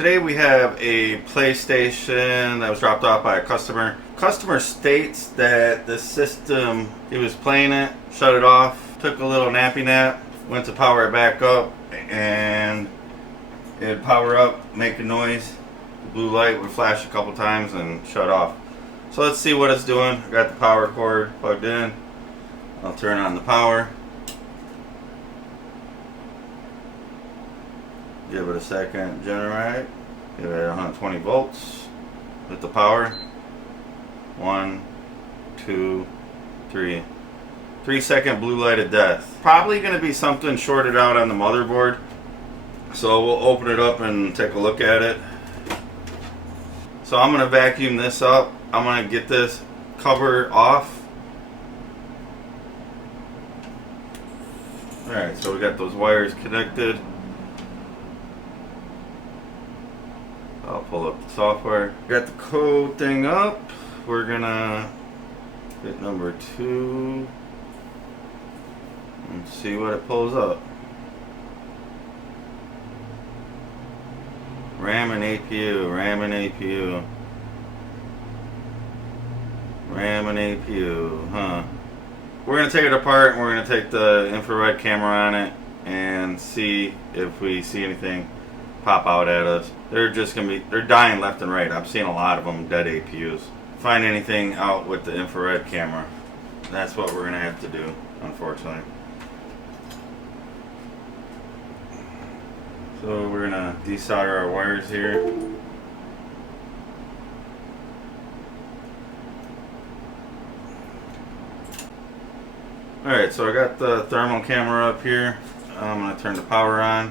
Today we have a PlayStation that was dropped off by a customer. Customer states that the system, he was playing it, shut it off, took a little nappy nap, went to power it back up, and it'd power up, make a noise. The blue light would flash a couple times and shut off. So let's see what it's doing. I got the power cord plugged in. I'll turn on the power. Give it a second, generate. Give it 120 volts with the power. 1, 2, 3. 3-second blue light of death. Probably going to be something shorted out on the motherboard. So we'll open it up and take a look at it. So I'm going to vacuum this up. I'm going to get this cover off. Alright, so we got those wires connected. I'll pull up the software. Got the code thing up. We're gonna hit number 2 and see what it pulls up. RAM and APU, RAM and APU, RAM and APU, huh? We're gonna take it apart and we're gonna take the infrared camera on it and see if we see anything pop out at us. They're dying left and right. I've seen a lot of them, dead APUs. Find anything out with the infrared camera. That's what we're gonna have to do, unfortunately. So we're gonna desolder our wires here. Alright, so I got the thermal camera up here. I'm gonna turn the power on.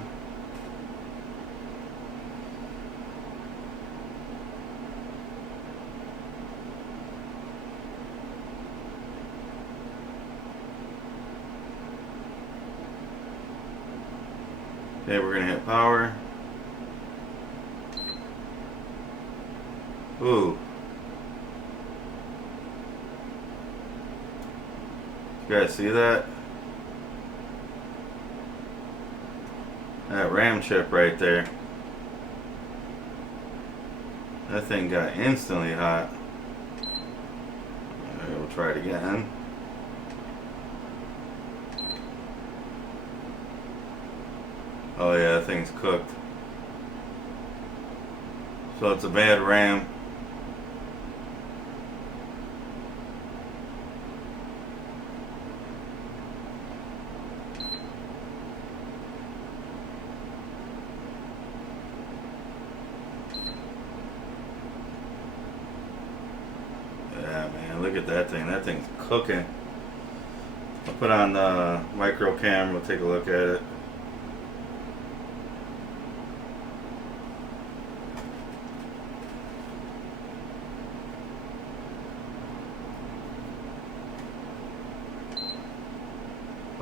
Okay, we're gonna hit power. Ooh. You guys see that? That RAM chip right there. That thing got instantly hot. Alright, we'll try it again. Oh yeah, that thing's cooked. So it's a bad RAM. Yeah, man, look at that thing. That thing's cooking. I'll put on the micro cam. We'll take a look at it.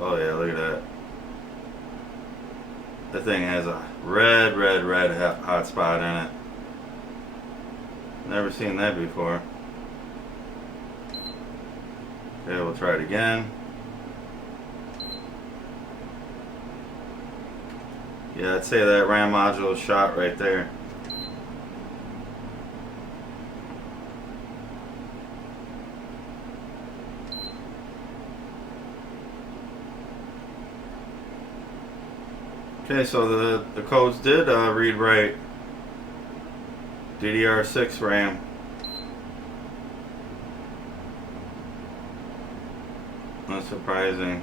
Oh yeah, look at that. That thing has a red hot spot in it. Never seen that before. Okay, we'll try it again. Yeah, I'd say that RAM module is shot right there. Okay, so the codes did read right. DDR6 RAM. Not surprising.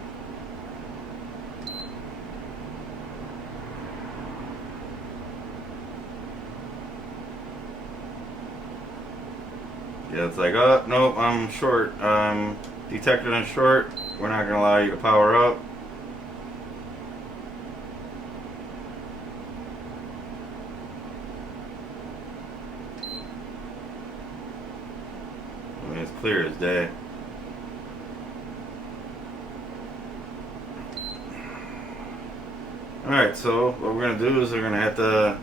Yeah, it's like, oh, nope, I'm short. Detected as short. We're not going to allow you to power up. I mean, it's clear as day. Alright, so what we're going to do is we're going to have to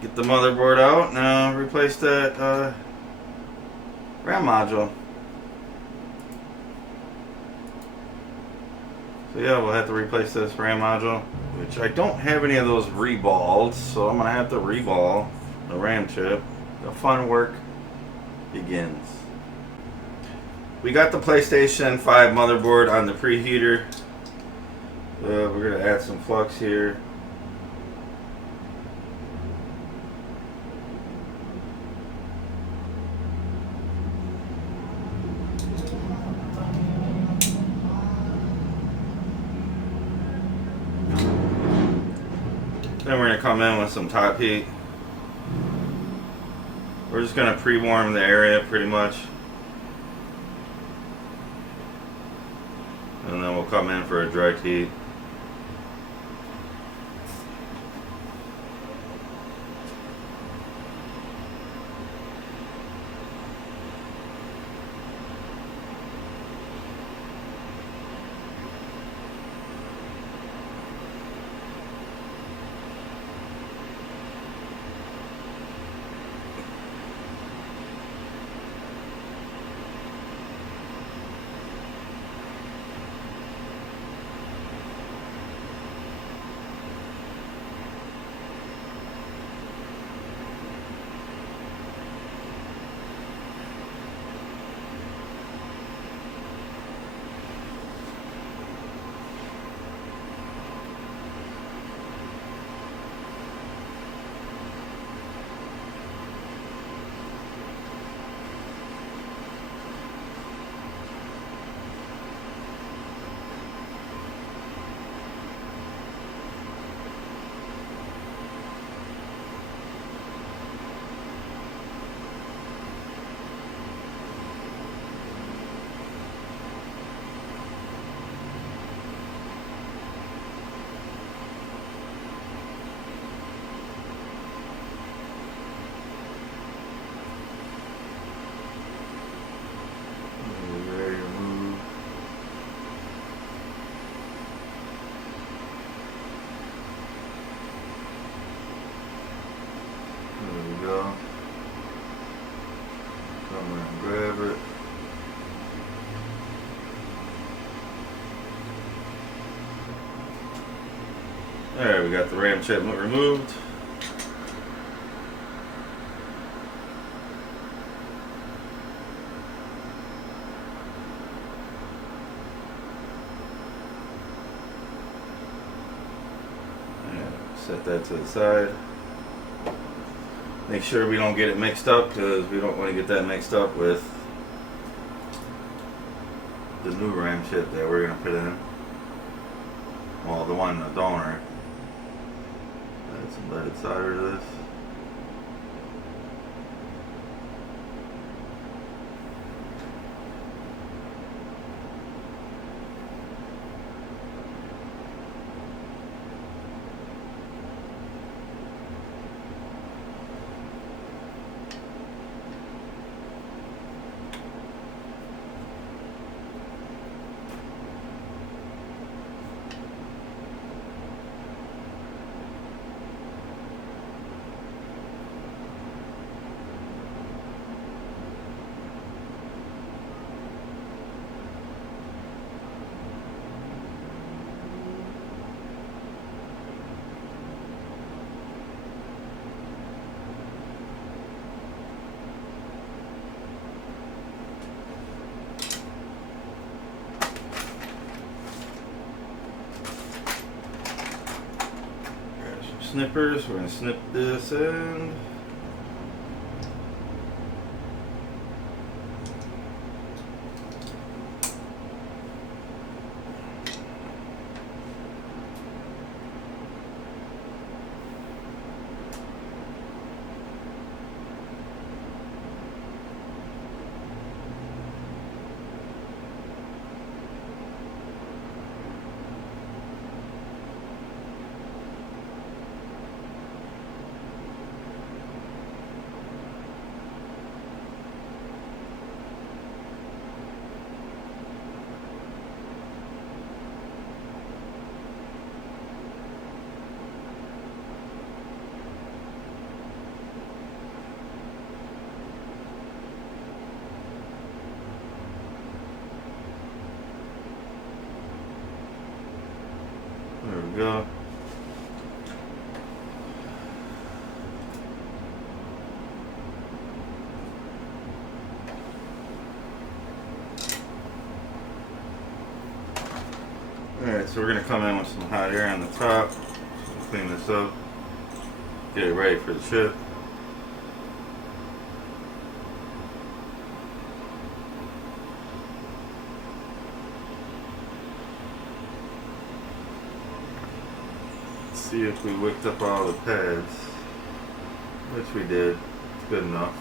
get the motherboard out and replace that RAM module. But yeah, we'll have to replace this RAM module, which I don't have any of those reballs, so I'm gonna have to reball the RAM chip. The fun work begins. We got the PlayStation 5 motherboard on the preheater. We're gonna add some flux here. Then we're going to come in with some top heat. We're just going to pre-warm the area pretty much. And then we'll come in for a direct heat. Go. Come and grab it. Alright, we got the RAM chip removed. And set that to the side. Make sure we don't get it mixed up, because we don't want to get that mixed up with the new RAM chip that we're going to put in. Well, the one, the donor. Add some leaded solder to this. Snippers, we're going to snip this in. Alright, so we're going to come in with some hot air on the top. Clean this up. Get it ready for the chip. See if we wicked up all the pads, which we did. It's good enough.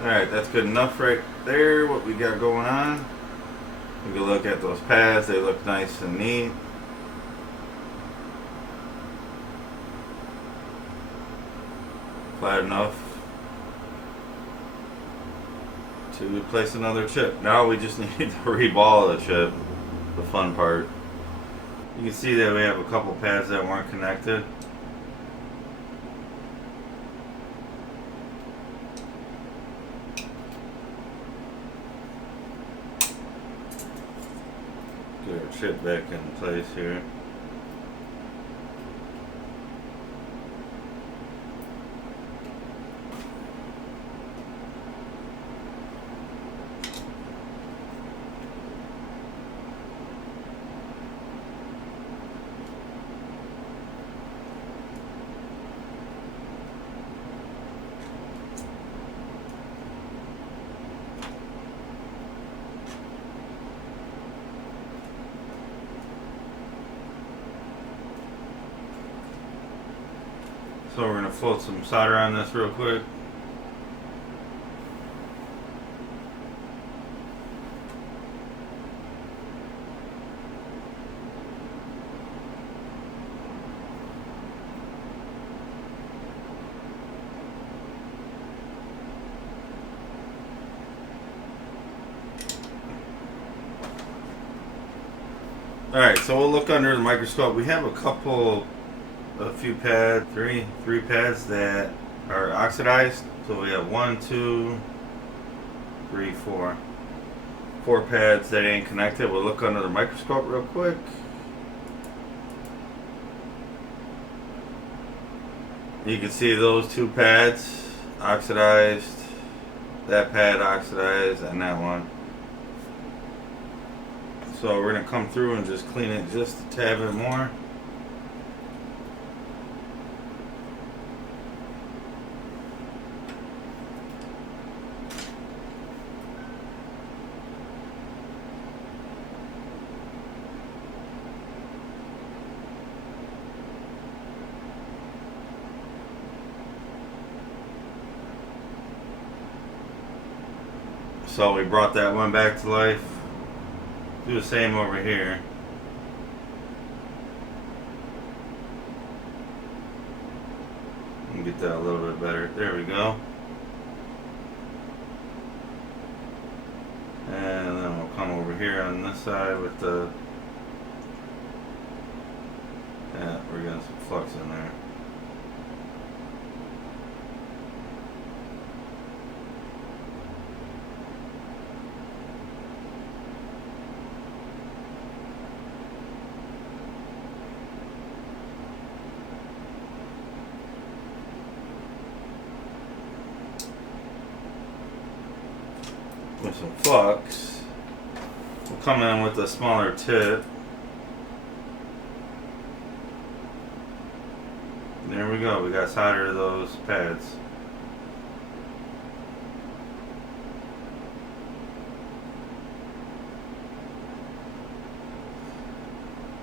Alright, that's good enough right there. What we got going on, we can look at those pads. They look nice and neat. Flat enough to place another chip. Now we just need to reball the chip, the fun part. You can see that we have a couple pads that weren't connected. Get our chip back in place here. So we're going to float some solder on this real quick. Alright, so we'll look under the microscope. We have a few pads, three pads that are oxidized. So we have 1, 2, 3, 4. 4 pads that ain't connected. We'll look under the microscope real quick. You can see those 2 pads oxidized, that pad oxidized, and that one. So we're going to come through and just clean it just a tad bit more. So we brought that one back to life. Do the same over here. And get that a little bit better. There we go. And then we'll come over here on this side with the... Yeah, we're getting some flux in there. With some flux, we'll come in with a smaller tip. There we go, we got solder to those pads.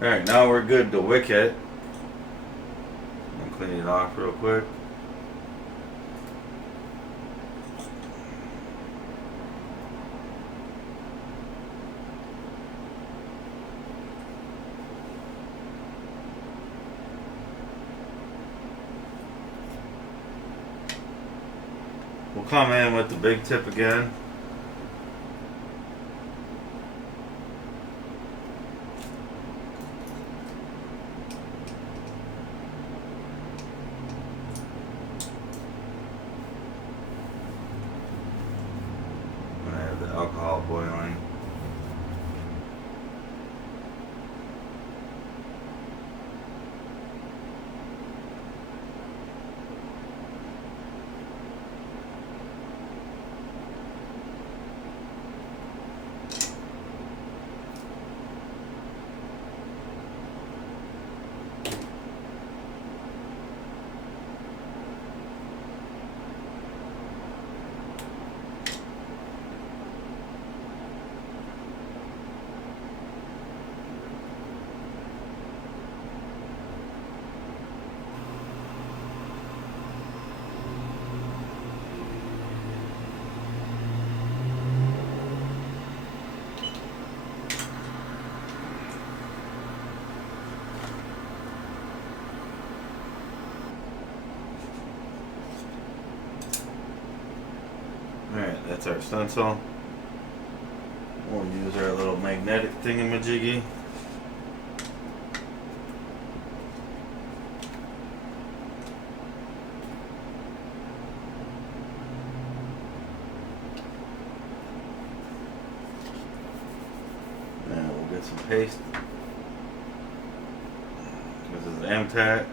Alright, now we're good to wick it. I'll clean it off real quick. We'll come in with the big tip again. I have the alcohol boiling. That's our stencil. We'll use our little magnetic thingamajiggy. And we'll get some paste. This is MTAC.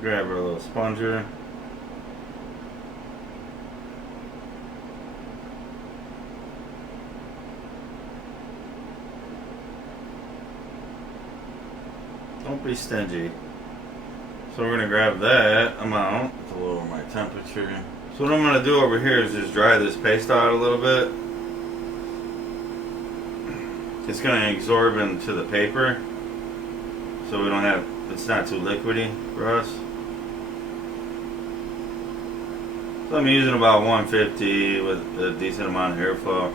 Grab our little sponger. Don't be stingy. So we're going to grab that amount to lower my temperature. So what I'm going to do over here is just dry this paste out a little bit. It's going to absorb into the paper, so we don't have, it's not too liquidy for us. So I'm using about 150 with a decent amount of airflow.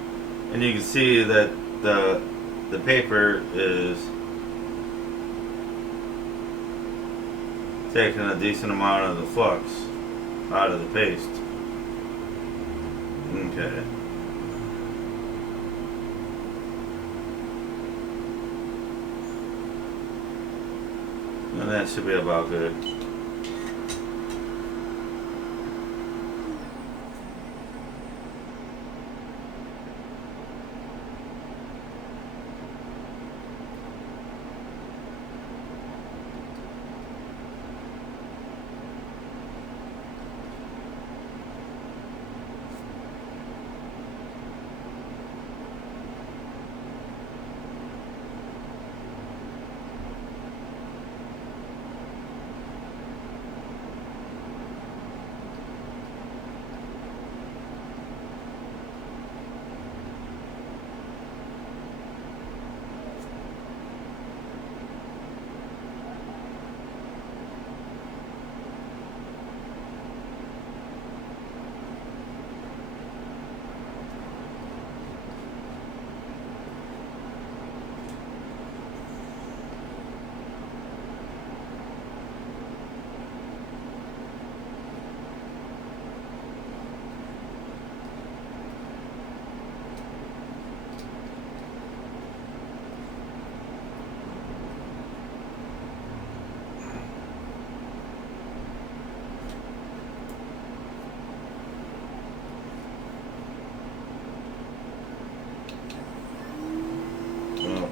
And you can see that the paper is taking a decent amount of the flux out of the paste. Okay. And that should be about good.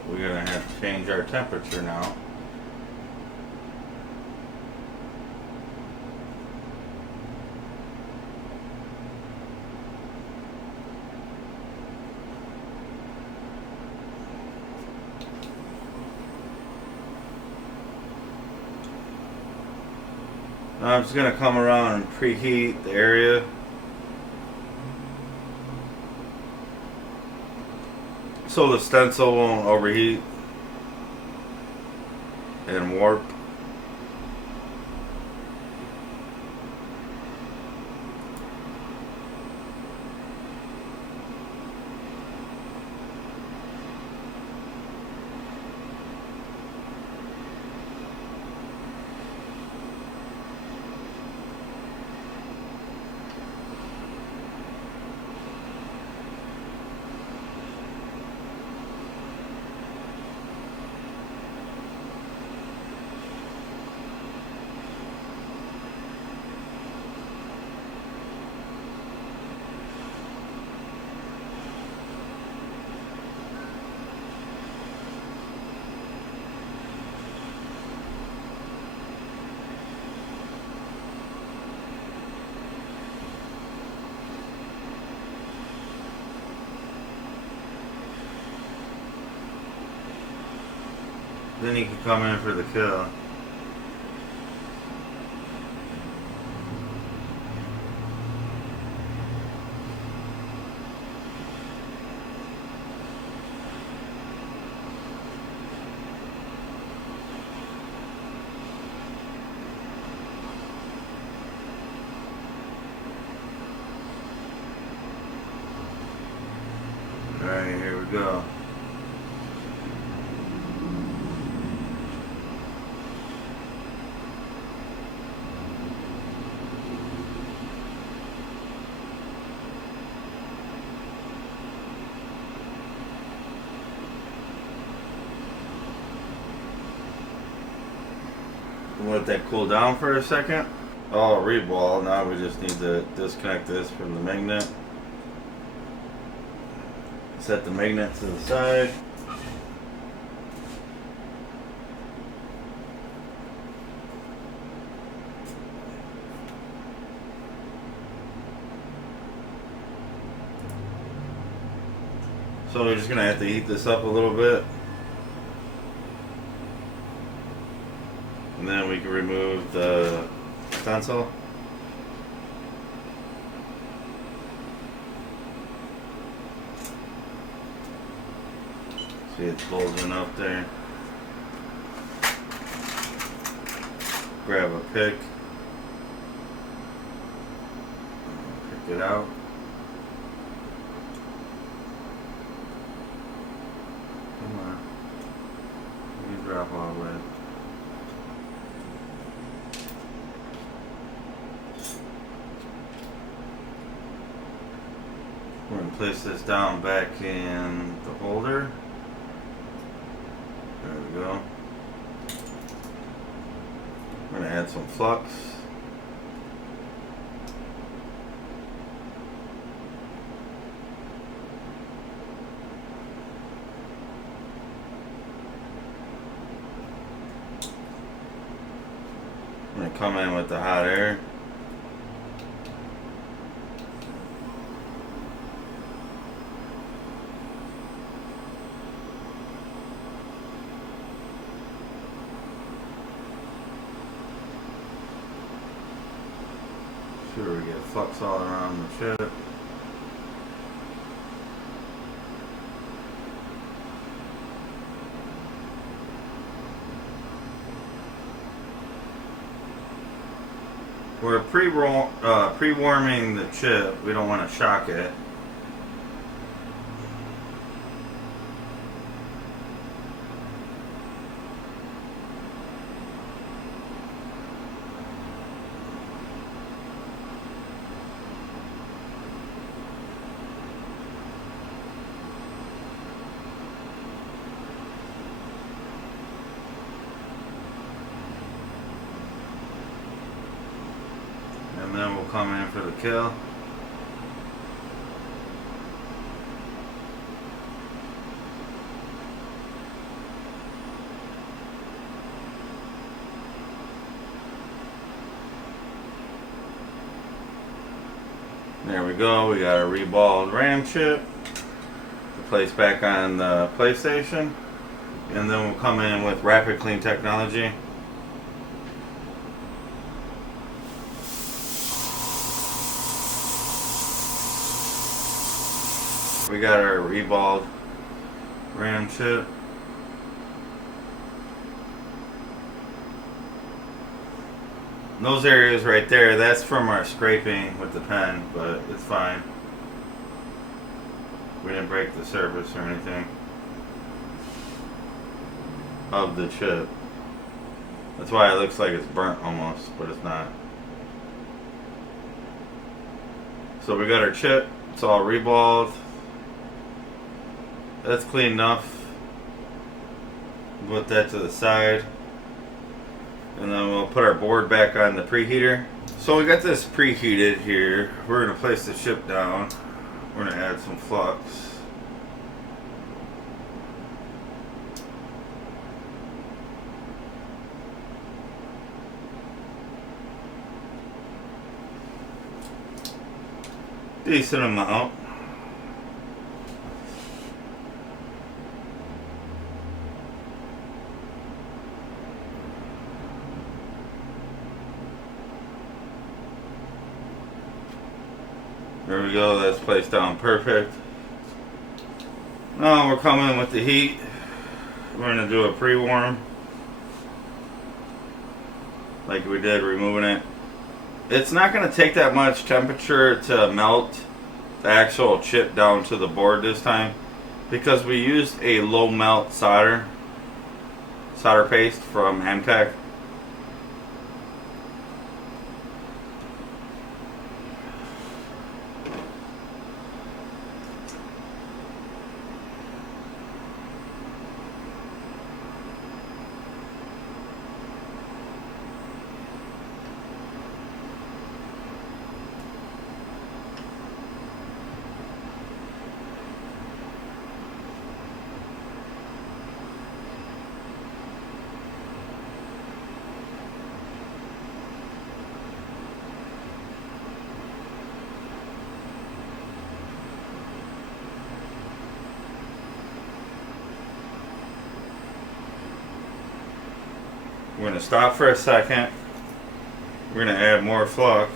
We're going to have to change our temperature now. Now I'm just going to come around and preheat the area. So the stencil won't overheat and warp. Then you can come in for the kill. Alright, here we go. Let that cool down for a second. Oh, reball. Now we just need to disconnect this from the magnet. Set the magnet to the side. So we're just going to have to heat this up a little bit. And then we can remove the stencil. See, it's bulging up there. Grab a pick. Pick it out. Come on. You can drop all the way. We're going to place this down back in the holder. There we go. We're going to add some flux. I'm going to come in with the hot air. Sure, we get flux all around the chip. We're pre-warming the chip. We don't want to shock it. And then we'll come in for the kill. There we go. We got a reballed RAM chip to place back on the PlayStation. And then we'll come in with Rapid Clean technology. We got our reballed RAM chip. And those areas right there, that's from our scraping with the pen, but it's fine. We didn't break the surface or anything of the chip. That's why it looks like it's burnt almost, but it's not. So we got our chip, it's all reballed. That's clean enough. Put that to the side. And then we'll put our board back on the preheater. So we got this preheated here. We're going to place the chip down. We're going to add some flux. Decent amount. There we go, that's placed down perfect. Now we're coming with the heat. We're going to do a pre-warm. Like we did removing it. It's not going to take that much temperature to melt the actual chip down to the board this time, because we used a low melt solder paste from Amtech. We're going to stop for a second. We're going to add more flux.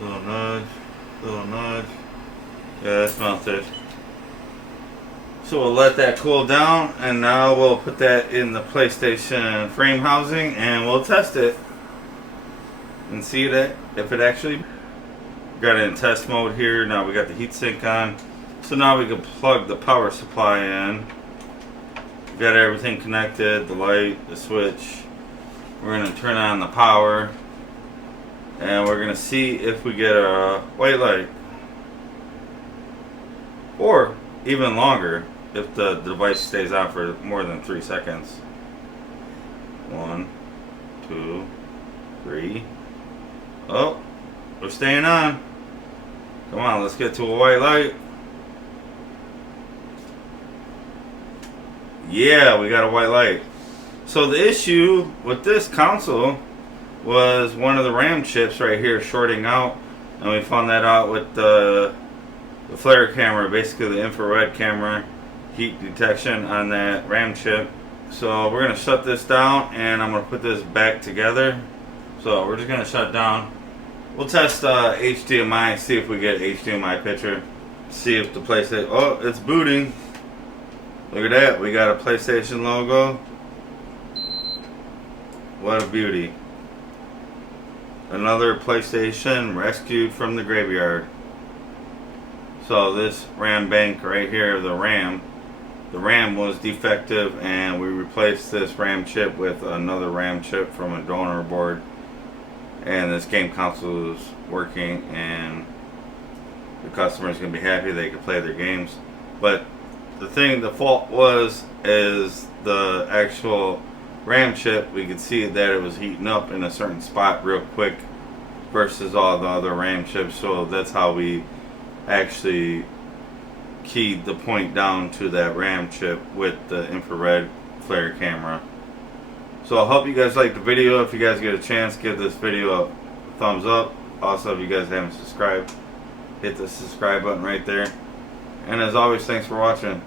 Little nudge, little nudge. Yeah, that's melted. So we'll let that cool down, and now we'll put that in the PlayStation frame housing, and we'll test it and see that if it actually got it in test mode here. Now we got the heatsink on, so now we can plug the power supply in. We got everything connected, the light, the switch. We're gonna turn on the power. And we're going to see if we get a white light. Or even longer if the device stays on for more than 3 seconds. 1, 2, 3. Oh, we're staying on. Come on, let's get to a white light. Yeah, we got a white light. So the issue with this console was one of the RAM chips right here shorting out, and we found that out with the flare camera, basically the infrared camera heat detection on that RAM chip. So we're going to shut this down, and I'm going to put this back together. So we're just going to shut down. We'll test HDMI, see if we get HDMI picture, see if the PlayStation, oh, it's booting. Look at that, we got a PlayStation logo. What a beauty. Another PlayStation rescued from the graveyard. So this RAM bank right here, the RAM was defective, and we replaced this RAM chip with another RAM chip from a donor board, and this game console is working, and the customer is going to be happy they can play their games. But the fault is the actual RAM chip. We could see that it was heating up in a certain spot real quick versus all the other RAM chips. So that's how we actually keyed the point down to that RAM chip with the infrared flare camera. So I hope you guys liked the video. If you guys get a chance, give this video a thumbs up. Also, if you guys haven't subscribed, hit the subscribe button right there. And as always, thanks for watching.